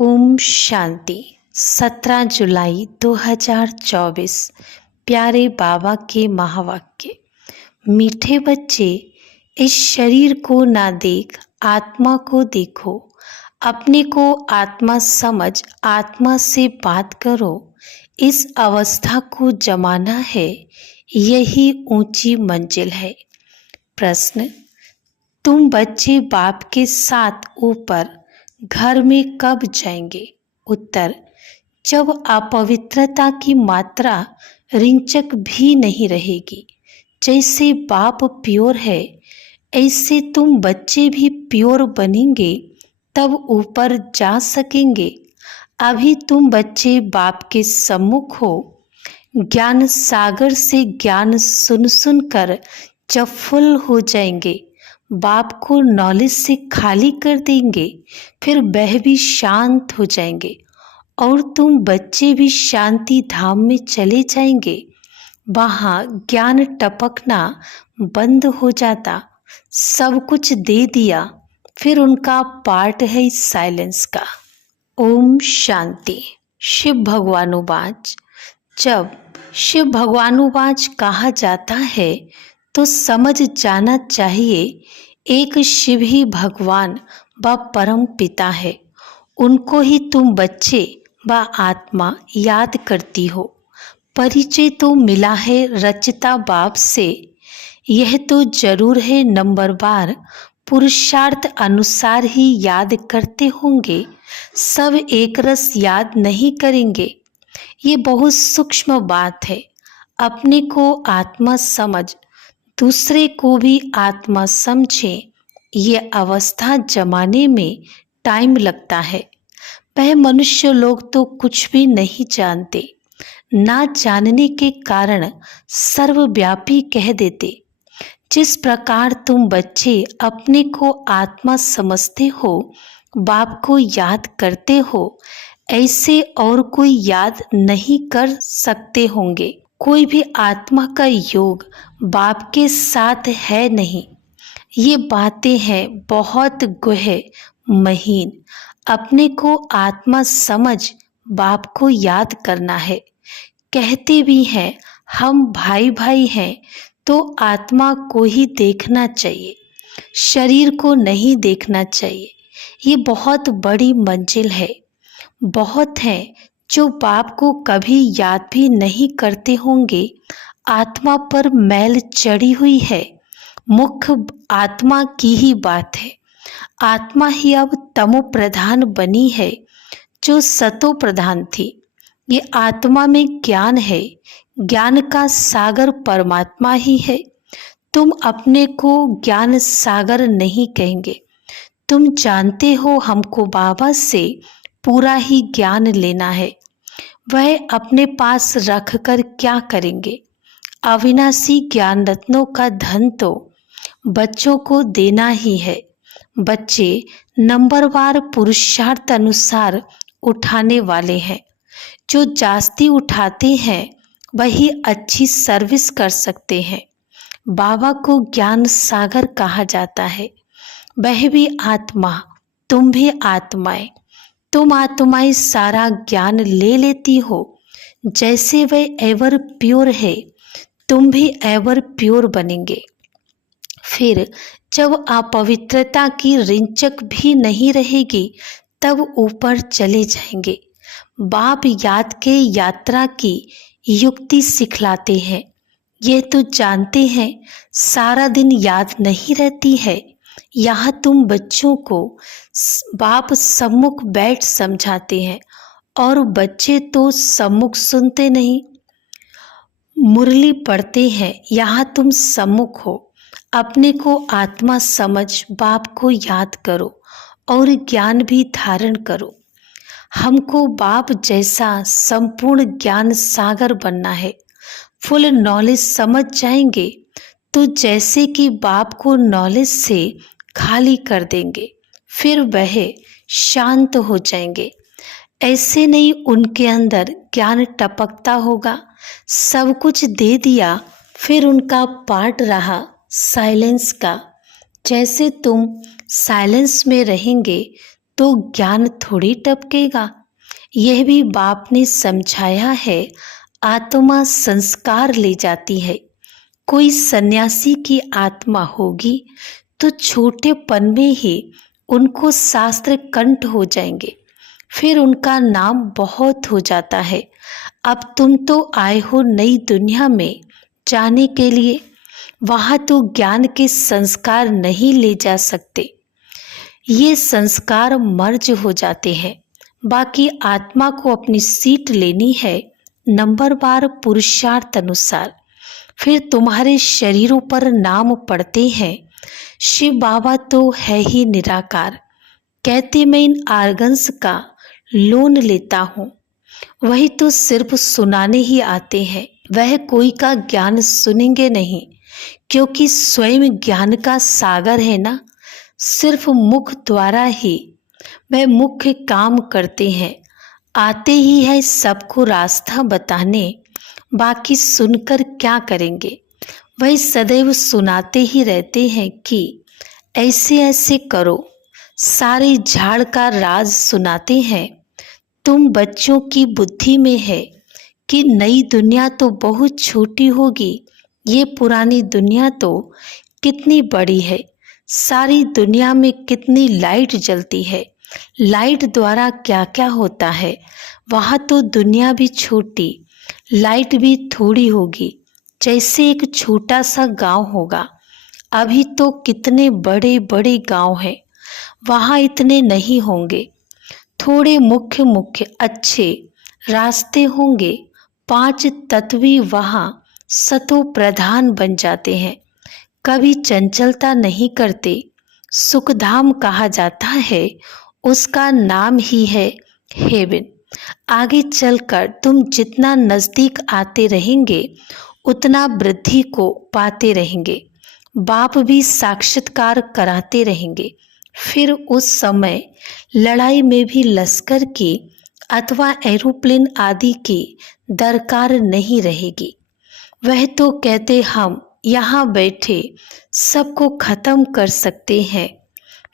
ओम शांति। 17 जुलाई 2024। प्यारे बाबा के महावाक्य। मीठे बच्चे, इस शरीर को ना देख आत्मा को देखो। अपने को आत्मा समझ आत्मा से बात करो। इस अवस्था को जमाना है, यही ऊंची मंजिल है। प्रश्न: तुम बच्चे बाप के साथ ऊपर घर में कब जाएंगे? उत्तर: जब अपवित्रता की मात्रा रिंचक भी नहीं रहेगी। जैसे बाप प्योर है, ऐसे तुम बच्चे भी प्योर बनेंगे, तब ऊपर जा सकेंगे। अभी तुम बच्चे बाप के सम्मुख हो। ज्ञान सागर से ज्ञान सुन सुन कर जब फुल हो जाएंगे, बाप को नॉलेज से खाली कर देंगे, फिर वह भी शांत हो जाएंगे और तुम बच्चे भी शांति धाम में चले जाएंगे। वहाँ ज्ञान टपकना बंद हो जाता। सब कुछ दे दिया, फिर उनका पार्ट है साइलेंस का। ओम शांति। शिव भगवानुवाच। जब शिव भगवानुवाच कहा जाता है तो समझ जाना चाहिए, एक शिव ही भगवान व परम पिता है। उनको ही तुम बच्चे व आत्मा याद करती हो। परिचय तो मिला है रचता बाप से, यह तो जरूर है नंबरवार। पुरुषार्थ अनुसार ही याद करते होंगे, सब एक रस याद नहीं करेंगे। ये बहुत सूक्ष्म बात है। अपने को आत्मा समझ दूसरे को भी आत्मा समझे, ये अवस्था जमाने में टाइम लगता है। वह मनुष्य लोग तो कुछ भी नहीं जानते, ना जानने के कारण सर्वव्यापी कह देते। जिस प्रकार तुम बच्चे अपने को आत्मा समझते हो, बाप को याद करते हो, ऐसे और कोई याद नहीं कर सकते होंगे। कोई भी आत्मा का योग बाप के साथ है नहीं। ये बातें हैं बहुत गुह्य महीन। अपने को आत्मा समझ बाप को याद करना है। कहते भी हैं हम भाई भाई हैं, तो आत्मा को ही देखना चाहिए, शरीर को नहीं देखना चाहिए। ये बहुत बड़ी मंजिल है। बहुत हैं जो बाप को कभी याद भी नहीं करते होंगे। आत्मा पर मैल चढ़ी हुई है। मुख्य आत्मा की ही बात है। आत्मा ही अब तमो प्रधान बनी है, जो सतो प्रधान थी। ये आत्मा में ज्ञान है। ज्ञान का सागर परमात्मा ही है। तुम अपने को ज्ञान सागर नहीं कहेंगे। तुम जानते हो हमको बाबा से पूरा ही ज्ञान लेना है। वह अपने पास रखकर क्या करेंगे? अविनाशी ज्ञान रत्नों का धन तो बच्चों को देना ही है। बच्चे नंबरवार पुरुषार्थ अनुसार उठाने वाले हैं। जो जास्ती उठाते हैं वही अच्छी सर्विस कर सकते हैं। बाबा को ज्ञान सागर कहा जाता है। वह भी आत्मा, तुम भी आत्माएं। तुम आत्माएं सारा ज्ञान ले लेती हो। जैसे वह एवर प्योर है, तुम भी एवर प्योर बनेंगे। फिर जब अपवित्रता की रिंचक भी नहीं रहेगी, तब ऊपर चले जाएंगे। बाप याद के यात्रा की युक्ति सिखलाते हैं। ये तो जानते हैं सारा दिन याद नहीं रहती है। यहाँ तुम बच्चों को बाप सम्मुख बैठ समझाते हैं और बच्चे तो सम्मुख सुनते नहीं, मुरली पढ़ते हैं। यहाँ तुम सम्मुख हो। अपने को आत्मा समझ बाप को याद करो और ज्ञान भी धारण करो। हमको बाप जैसा संपूर्ण ज्ञान सागर बनना है। फुल नॉलेज समझ जाएंगे तो जैसे कि बाप को नॉलेज से खाली कर देंगे, फिर वह शांत हो जाएंगे। ऐसे नहीं उनके अंदर ज्ञान टपकता होगा। सब कुछ दे दिया, फिर उनका पार्ट रहा साइलेंस का। जैसे तुम साइलेंस में रहेंगे तो ज्ञान थोड़ी टपकेगा। यह भी बाप ने समझाया है। आत्मा संस्कार ले जाती है। कोई सन्यासी की आत्मा होगी तो छोटेपन में ही उनको शास्त्र कंठ हो जाएंगे, फिर उनका नाम बहुत हो जाता है। अब तुम तो आए हो नई दुनिया में जाने के लिए, वहाँ तो ज्ञान के संस्कार नहीं ले जा सकते। ये संस्कार मर्ज हो जाते हैं। बाकी आत्मा को अपनी सीट लेनी है नंबर बार पुरुषार्थ अनुसार। फिर तुम्हारे शरीरों पर नाम पड़ते हैं। शिव बाबा तो है ही निराकार। कहते मैं इन आर्गन्स का लोन लेता हूँ। वही तो सिर्फ सुनाने ही आते हैं। वह कोई का ज्ञान सुनेंगे नहीं, क्योंकि स्वयं ज्ञान का सागर है ना। सिर्फ मुख द्वारा ही वह मुख्य काम करते हैं। आते ही है सबको रास्ता बताने, बाकी सुनकर क्या करेंगे। वह सदैव सुनाते ही रहते हैं कि ऐसे ऐसे करो। सारे झाड़ का राज सुनाते हैं। तुम बच्चों की बुद्धि में है कि नई दुनिया तो बहुत छोटी होगी, ये पुरानी दुनिया तो कितनी बड़ी है। सारी दुनिया में कितनी लाइट जलती है, लाइट द्वारा क्या क्या होता है। वहाँ तो दुनिया भी छोटी, लाइट भी थोड़ी होगी, जैसे एक छोटा सा गांव होगा। अभी तो कितने बड़े बड़े गांव हैं, वहाँ इतने नहीं होंगे। थोड़े मुख्य मुख्य अच्छे रास्ते होंगे। 5 तत्वी वहाँ सतो प्रधान बन जाते हैं। कभी चंचलता नहीं करते। सुखधाम कहा जाता है, उसका नाम ही है हेवन। आगे चलकर तुम जितना नज़दीक आते रहेंगे उतना वृद्धि को पाते रहेंगे। बाप भी साक्षात्कार कराते रहेंगे। फिर उस समय लड़ाई में भी लश्कर की अथवा एरोप्लेन आदि की दरकार नहीं रहेगी। वह तो कहते हम यहाँ बैठे सबको खत्म कर सकते हैं।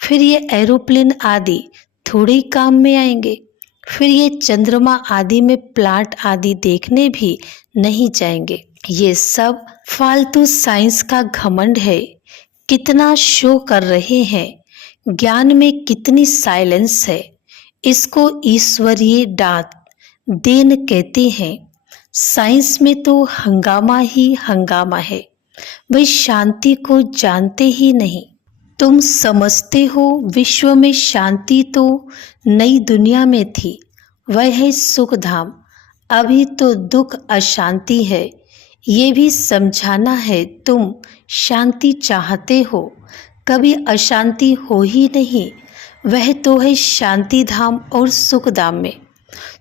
फिर ये एरोप्लेन आदि थोड़े ही काम में आएंगे। फिर ये चंद्रमा आदि में प्लांट आदि देखने भी नहीं जाएंगे। ये सब फालतू साइंस का घमंड है। कितना शो कर रहे हैं। ज्ञान में कितनी साइलेंस है। इसको ईश्वरीय दात देन कहते हैं। साइंस में तो हंगामा ही हंगामा है। वे शांति को जानते ही नहीं। तुम समझते हो विश्व में शांति तो नई दुनिया में थी, वह है सुखधाम। अभी तो दुख अशांति है। ये भी समझाना है तुम शांति चाहते हो, कभी अशांति हो ही नहीं। वह तो है शांति धाम और सुखधाम में।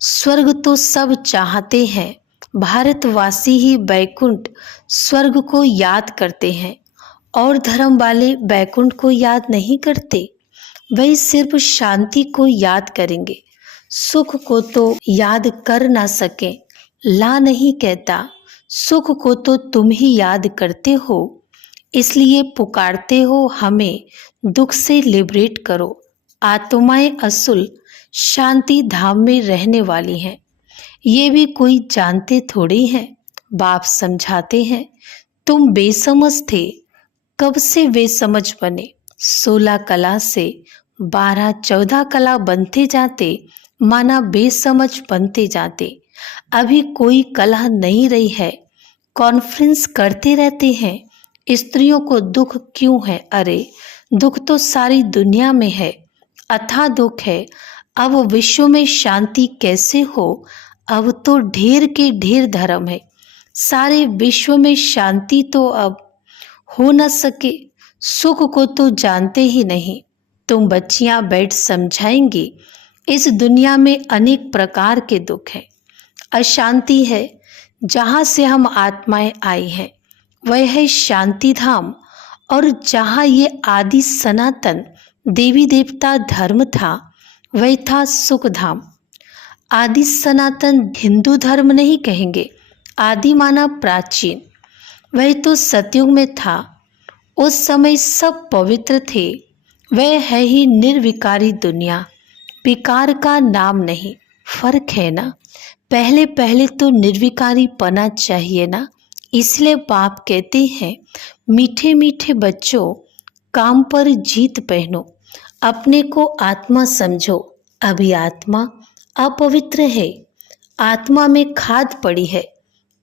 स्वर्ग तो सब चाहते हैं। भारतवासी ही बैकुंठ स्वर्ग को याद करते हैं और धर्म वाले बैकुंठ को याद नहीं करते। वही सिर्फ शांति को याद करेंगे। सुख को तो याद कर ना सके, ला नहीं कहता। सुख को तो तुम ही याद करते हो, इसलिए पुकारते हो हमें दुख से लिबरेट करो। आत्माएं असुल शांति धाम में रहने वाली हैं। ये भी कोई जानते थोड़ी हैं। बाप समझाते हैं तुम बेसमझ थे, कब से बेसमझ बने। 16 कला से 12-14 कला बनते जाते, माना बेसमझ बनते जाते। अभी कोई कला नहीं रही है। कॉन्फ्रेंस करते रहते हैं, स्त्रियों को दुख क्यों है। अरे दुख तो सारी दुनिया में है, अथाह दुख है। अब विश्व में शांति कैसे हो। अब तो ढेर के ढेर धर्म है। सारे विश्व में शांति तो अब हो न सके। सुख को तो जानते ही नहीं। तुम बच्चियां बैठ समझाएंगी। इस दुनिया में अनेक प्रकार के दुख हैं। अशांति है, जहाँ से हम आत्माएं आई हैं वह है शांति धाम। और जहाँ ये आदि सनातन देवी देवता धर्म था वह था सुख धाम। आदि सनातन हिंदू धर्म नहीं कहेंगे, आदि माना प्राचीन। वह तो सतयुग में था। उस समय सब पवित्र थे। वह है ही निर्विकारी दुनिया, विकार का नाम नहीं। फर्क है ना। पहले पहले तो निर्विकारी पना चाहिए ना। इसलिए बाप कहते हैं, मीठे मीठे बच्चों, काम पर जीत पहनो, अपने को आत्मा समझो। अभी आत्मा अपवित्र है, आत्मा में खाद पड़ी है,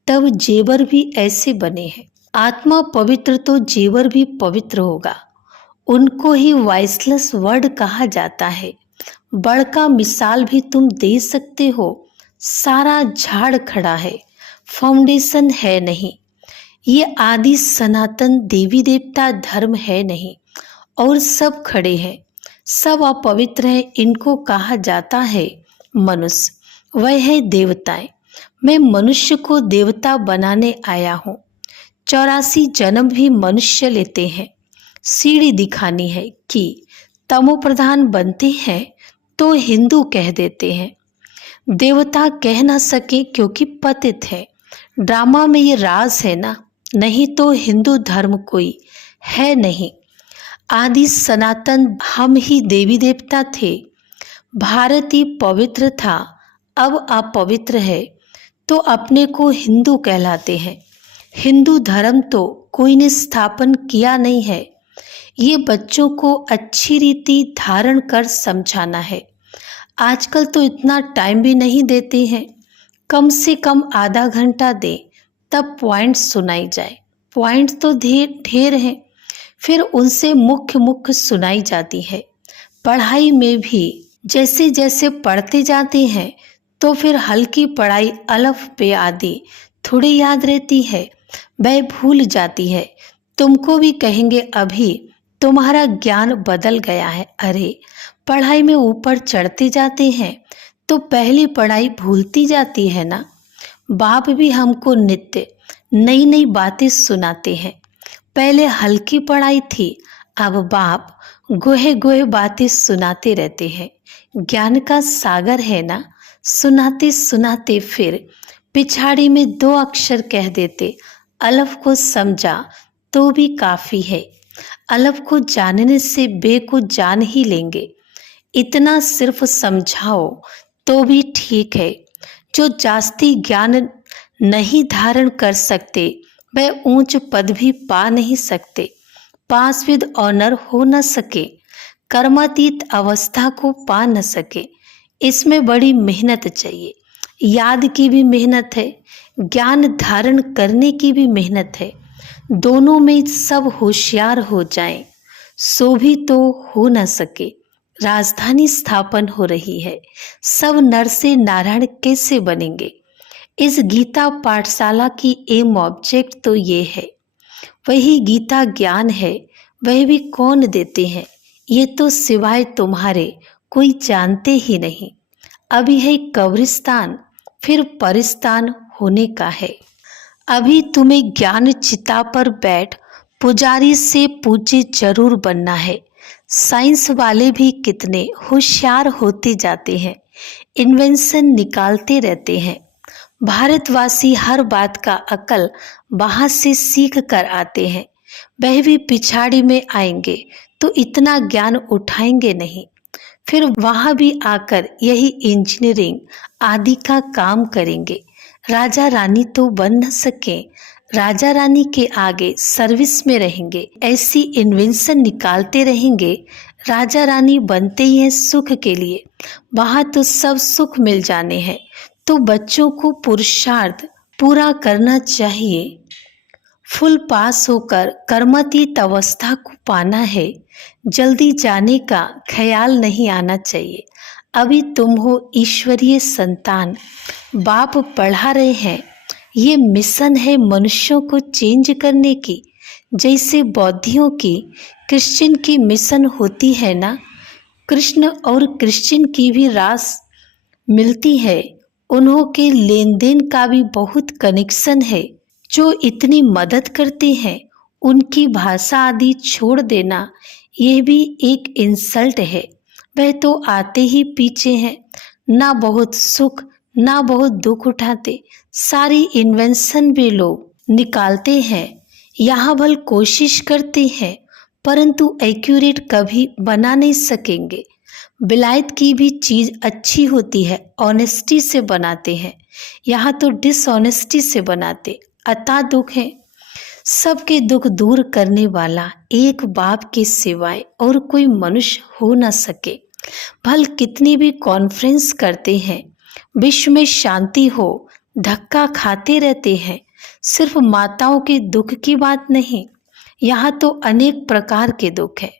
तब जेवर भी ऐसे बने हैं। आत्मा पवित्र तो जेवर भी पवित्र होगा। उनको ही वाइसलेस वर्ड कहा जाता है। बड़ का मिसाल भी तुम दे सकते हो। सारा झाड़ खड़ा है, फाउंडेशन है नहीं। ये आदि सनातन देवी देवता धर्म है नहीं, और सब खड़े हैं, सब अपवित्र हैं। इनको कहा जाता है मनुष्य, वह है देवताएं। मैं मनुष्य को देवता बनाने आया हूँ। 84 जन्म भी मनुष्य लेते हैं। सीढ़ी दिखानी है कि तमो प्रधान बनते हैं तो हिंदू कह देते हैं, देवता कह ना सके क्योंकि पतित है। ड्रामा में ये राज है ना, नहीं तो हिंदू धर्म कोई है नहीं। आदि सनातन हम ही देवी देवता थे। भारत ही पवित्र था, अब अपवित्र है तो अपने को हिंदू कहलाते हैं। हिंदू धर्म तो कोई ने स्थापन किया नहीं है। ये बच्चों को अच्छी रीति धारण कर समझाना है। आजकल तो इतना टाइम भी नहीं देते हैं। कम से कम आधा घंटा दें, तब पॉइंट सुनाई जाए। पॉइंट तो ढेर हैं, फिर उनसे मुख्य मुख्य सुनाई जाती है। पढ़ाई में भी जैसे जैसे पढ़ते जाते हैं तो फिर हल्की पढ़ाई अलफ बे आदि थोड़ी याद रहती है, वह भूल जाती है। तुमको भी कहेंगे अभी तुम्हारा ज्ञान बदल गया है। अरे पढ़ाई में ऊपर चढ़ते जाते हैं तो पहली पढ़ाई भूलती जाती है ना। बाप भी हमको नित्य नई नई बातें सुनाते हैं। पहले हल्की पढ़ाई थी, अब बाप गोहे गोहे बातें सुनाते रहते हैं। ज्ञान का सागर है ना। सुनाते सुनाते फिर पिछाड़ी में 2 अक्षर कह देते, अलफ को समझा तो भी काफी है। अलफ को जानने से बे को जान ही लेंगे। इतना सिर्फ समझाओ तो भी ठीक है। जो जास्ती ज्ञान नहीं धारण कर सकते वह ऊंच पद भी पा नहीं सकते, पास विद ऑनर हो न सके, कर्मातीत अवस्था को पा न सके। इसमें बड़ी मेहनत चाहिए। याद की भी मेहनत है, ज्ञान धारण करने की भी मेहनत है। दोनों में सब होशियार हो जाएं, सो भी तो हो न सके। राजधानी स्थापन हो रही है, सब नर से नारायण कैसे बनेंगे। इस गीता पाठशाला की एम ऑब्जेक्ट तो ये है। वही गीता ज्ञान है, वह भी कौन देते हैं, ये तो सिवाय तुम्हारे कोई जानते ही नहीं। अभी है कब्रिस्तान, फिर परिस्तान होने का है। अभी तुम्हें ज्ञान चिता पर बैठ पुजारी से पूजे जरूर बनना है। साइंस वाले भी कितने होशियार होते जाते हैं, इन्वेंशन निकालते रहते हैं। भारतवासी हर बात का अकल बाहर से सीख कर आते हैं। वह भी पिछाड़ी में आएंगे तो इतना ज्ञान उठाएंगे नहीं। फिर वहां भी आकर यही इंजीनियरिंग आदि का काम करेंगे। राजा रानी तो बन न सके, राजा रानी के आगे सर्विस में रहेंगे। ऐसी इन्वेंशन निकालते रहेंगे। राजा रानी बनते ही हैं सुख के लिए, वहां तो सब सुख मिल जाने हैं। तो बच्चों को पुरुषार्थ पूरा करना चाहिए। फुल पास होकर कर्मातीत अवस्था को पाना है। जल्दी जाने का ख्याल नहीं आना चाहिए। अभी तुम हो ईश्वरीय संतान, बाप पढ़ा रहे हैं। ये मिशन है मनुष्यों को चेंज करने की, जैसे बौद्धियों की क्रिश्चियन की मिशन होती है ना। कृष्ण और क्रिश्चियन की भी रास मिलती है। उन्हों के लेन देन का भी बहुत कनेक्शन है। जो इतनी मदद करते हैं उनकी भाषा आदि छोड़ देना ये भी एक इंसल्ट है। वह तो आते ही पीछे हैं, ना बहुत सुख ना बहुत दुख उठाते। सारी इन्वेंशन भी लोग निकालते हैं, यहाँ भल कोशिश करते हैं, परंतु एक्यूरेट कभी बना नहीं सकेंगे। विलायत की भी चीज़ अच्छी होती है, ऑनेस्टी से बनाते हैं। यहाँ तो डिसऑनेस्टी से बनाते, अतः दुख है। सबके दुख दूर करने वाला एक बाप के सिवाय और कोई मनुष्य हो न सके। भल कितनी भी कॉन्फ्रेंस करते हैं, विश्व में शांति हो, धक्का खाते रहते हैं। सिर्फ माताओं के दुख की बात नहीं, यहाँ तो अनेक प्रकार के दुख है।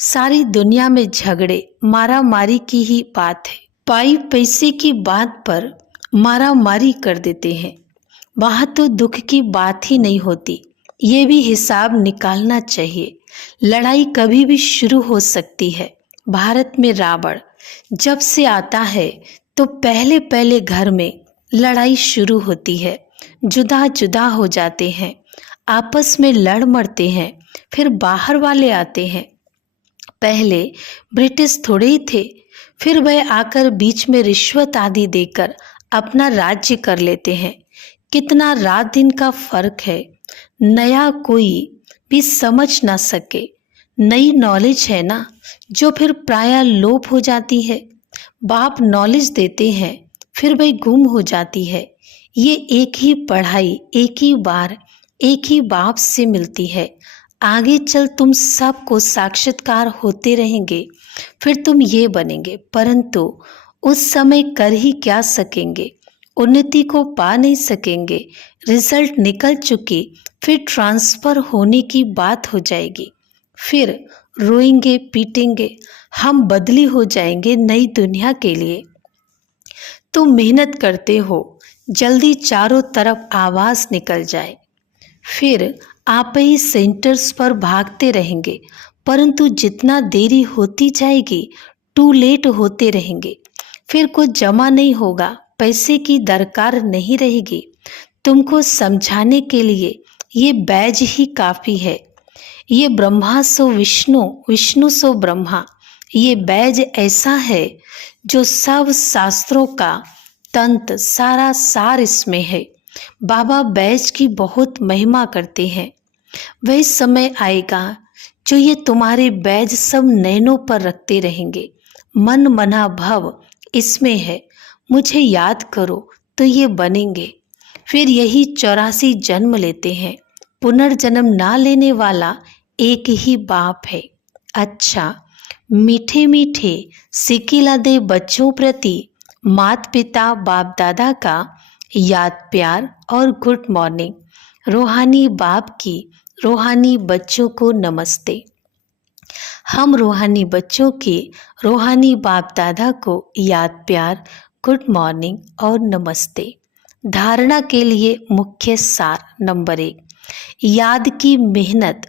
सारी दुनिया में झगड़े मारा मारी की ही बात है। पाई पैसे की बात पर मारा मारी कर देते हैं, वहाँ तो दुख की बात ही नहीं होती। ये भी हिसाब निकालना चाहिए। लड़ाई कभी भी शुरू हो सकती है। भारत में रावण जब से आता है तो पहले पहले घर में लड़ाई शुरू होती है, जुदा जुदा हो जाते हैं, आपस में लड़ मरते हैं, फिर बाहर वाले आते हैं। पहले ब्रिटिश थोड़े ही थे, फिर वह आकर बीच में रिश्वत आदि देकर अपना राज्य कर लेते हैं। कितना रात दिन का फर्क है, नया कोई भी समझ ना सके। नई नॉलेज है ना, जो फिर प्रायः लोप हो जाती है। बाप नॉलेज देते हैं, फिर वह गुम हो जाती है। ये एक ही पढ़ाई एक ही बार एक ही बाप से मिलती है। आगे चल तुम सबको साक्षात्कार होते रहेंगे, फिर तुम ये बनेंगे, परंतु उस समय कर ही क्या सकेंगे, उन्नति को पा नहीं सकेंगे। रिजल्ट निकल चुकी, फिर ट्रांसफर होने की बात हो जाएगी, फिर रोएंगे पीटेंगे, हम बदली हो जाएंगे नई दुनिया के लिए। तुम मेहनत करते हो, जल्दी चारों तरफ आवाज़ निकल जाए, फिर आप ही सेंटर्स पर भागते रहेंगे, परंतु जितना देरी होती जाएगी टू लेट होते रहेंगे। फिर कुछ जमा नहीं होगा, पैसे की दरकार नहीं रहेगी। तुमको समझाने के लिए ये बैज ही काफ़ी है। ये ब्रह्मा सो विष्णु, विष्णु सो ब्रह्मा, ये बैज ऐसा है जो सब शास्त्रों का तंत्र सारा सार इसमें है। बाबा बैज की बहुत महिमा करते हैं। वह समय आएगा जो ये तुम्हारे बैज सब नैनों पर रखते रहेंगे। मन मना भव इसमें है, मुझे याद करो तो ये बनेंगे। फिर यही 84 जन्म लेते हैं। पुनर्जन्म ना लेने वाला एक ही बाप है। अच्छा, मीठे मीठे सिकिला दे बच्चों प्रति माता पिता बाप दादा का याद प्यार और गुड मॉर्निंग। रूहानी बाप की रूहानी बच्चों को नमस्ते। हम रूहानी बच्चों के रूहानी बाप दादा को याद प्यार, गुड मॉर्निंग और नमस्ते। धारणा के लिए मुख्य सार नंबर 1, याद की मेहनत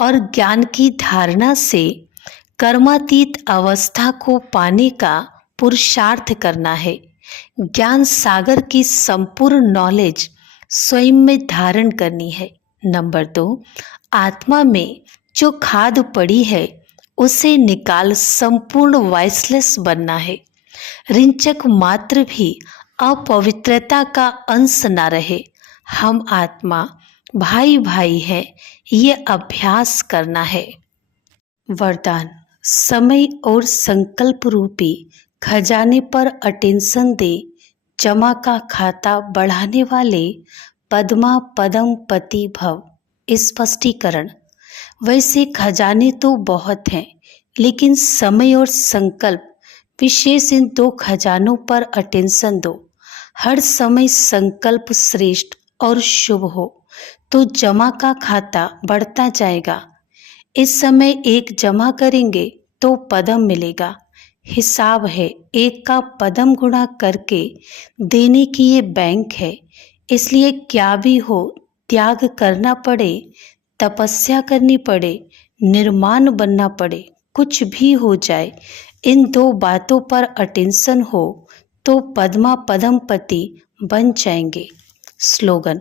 और ज्ञान की धारणा से कर्मातीत अवस्था को पाने का पुरुषार्थ करना है। ज्ञान सागर की संपूर्ण नॉलेज स्वयं में धारण करनी है। नंबर 2, आत्मा में जो खाद पड़ी है उसे निकाल संपूर्ण वाइसलेस बनना है। रिंचक मात्र भी अपवित्रता का अंश न रहे। हम आत्मा भाई भाई हैं, ये अभ्यास करना है। वरदान, समय और संकल्प रूपी खजाने पर अटेंशन दे। जमा का खाता बढ़ाने वाले पद्मा पदम पति भव। स्पष्टीकरण, वैसे खजाने तो बहुत हैं, लेकिन समय और संकल्प विशेष इन 2 खजानों पर अटेंशन दो। हर समय संकल्प श्रेष्ठ और शुभ हो तो जमा का खाता बढ़ता जाएगा। इस समय 1 जमा करेंगे तो पदम मिलेगा। हिसाब है, 1 का पदम गुणा करके देने की ये बैंक है। इसलिए क्या भी हो, त्याग करना पड़े, तपस्या करनी पड़े, निर्माण बनना पड़े, कुछ भी हो जाए, इन 2 बातों पर अटेंशन हो तो पद्मा पदमपति बन जाएंगे। स्लोगन,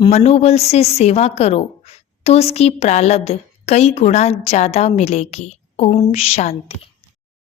मनोबल से सेवा करो तो उसकी प्रारब्ध कई गुना ज़्यादा मिलेगी। ओम शांति।